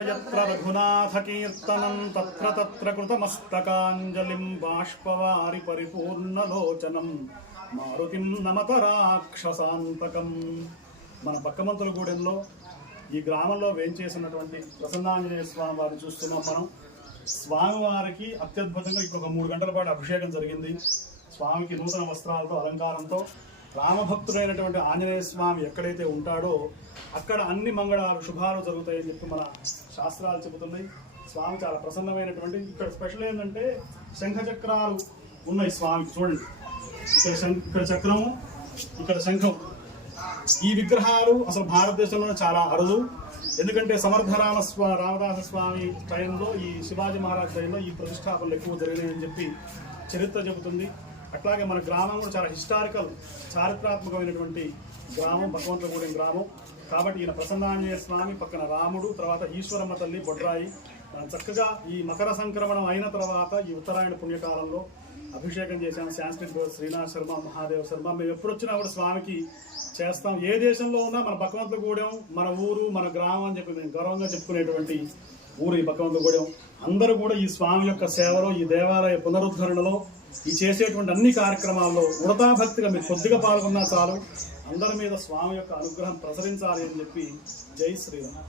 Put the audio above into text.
यत्र रघुनाथकीर्तनं तत्र तत्र कृतमस्तकाञ्जलिं बाष्पवारि परिपूर्णलोचनं మారుతిం నమత రాక్షసాంతకం. మన బక్కమంతులగూడెంలో ఈ గ్రామంలో వేంచేసినటువంటి ప్రసన్నాంజనేయ స్వామి వారిని చూస్తున్నాం. మనం స్వామివారికి అత్యద్భుతంగా ఇప్పుడు ఒక 3 గంటల పాటు అభిషేకం జరిగింది. స్వామికి నూతన వస్త్రాలతో అలంకారంతో రామభక్తుడైనటువంటి ఆంజనేయ స్వామి ఎక్కడైతే ఉంటాడో అక్కడ అన్ని మంగళాలు శుభాలు జరుగుతాయని చెప్పి మన శాస్త్రాలు చెబుతున్నాయి. స్వామి చాలా ప్రసన్నమైనటువంటి, ఇక్కడ స్పెషల్ ఏంటంటే శంఖచక్రాలు ఉన్నాయి స్వామికి. చూడండి, ఇక్కడ చక్రము, ఇక్కడ శంఖం. ఈ విగ్రహాలు అసలు భారతదేశంలో చాలా అరుదు. ఎందుకంటే సమర్థ రామదాస స్వామి టైంలో, ఈ శివాజీ మహారాజ్ టైంలో ఈ ప్రతిష్టాపనలు ఎక్కువ జరిగినాయని చెప్పి చరిత్ర చెబుతుంది. అట్లాగే మన గ్రామం కూడా చాలా హిస్టారికల్, చారిత్రాత్మకమైనటువంటి గ్రామం, భగవంతులగూడెం గ్రామం. కాబట్టి ఈయన ప్రసన్నాంజనేయ స్వామి, పక్కన రాముడు, తర్వాత ఈశ్వరమ్మ తల్లి బొడ్రాయి. చక్కగా ఈ మకర సంక్రమణం అయిన తర్వాత ఈ ఉత్తరాయణ పుణ్యకాలంలో అభిషేకం చేశాను. సాంస్క్రిట్ శ్రీనాథ్ శర్మ, మహాదేవ్ శర్మ. మేము ఎప్పుడు వచ్చినా కూడా స్వామికి చేస్తాం. ఏ దేశంలో ఉన్నా మన భగవంతులగూడెం మన ఊరు, మన గ్రామం అని చెప్పి మేము గర్వంగా చెప్పుకునేటువంటి ఊరు ఈ భగవంతులగూడెం. అందరూ కూడా ఈ స్వామి యొక్క సేవలో, ఈ దేవాలయ పునరుద్ధరణలో, ఈ చేసేటువంటి అన్ని కార్యక్రమాల్లో ఉడతాభక్తిగా మీరు కొద్దిగా పాల్గొన్నా చాలు. అందరి మీద స్వామి యొక్క అనుగ్రహం ప్రసరించాలి అని చెప్పి జై శ్రీరామ్.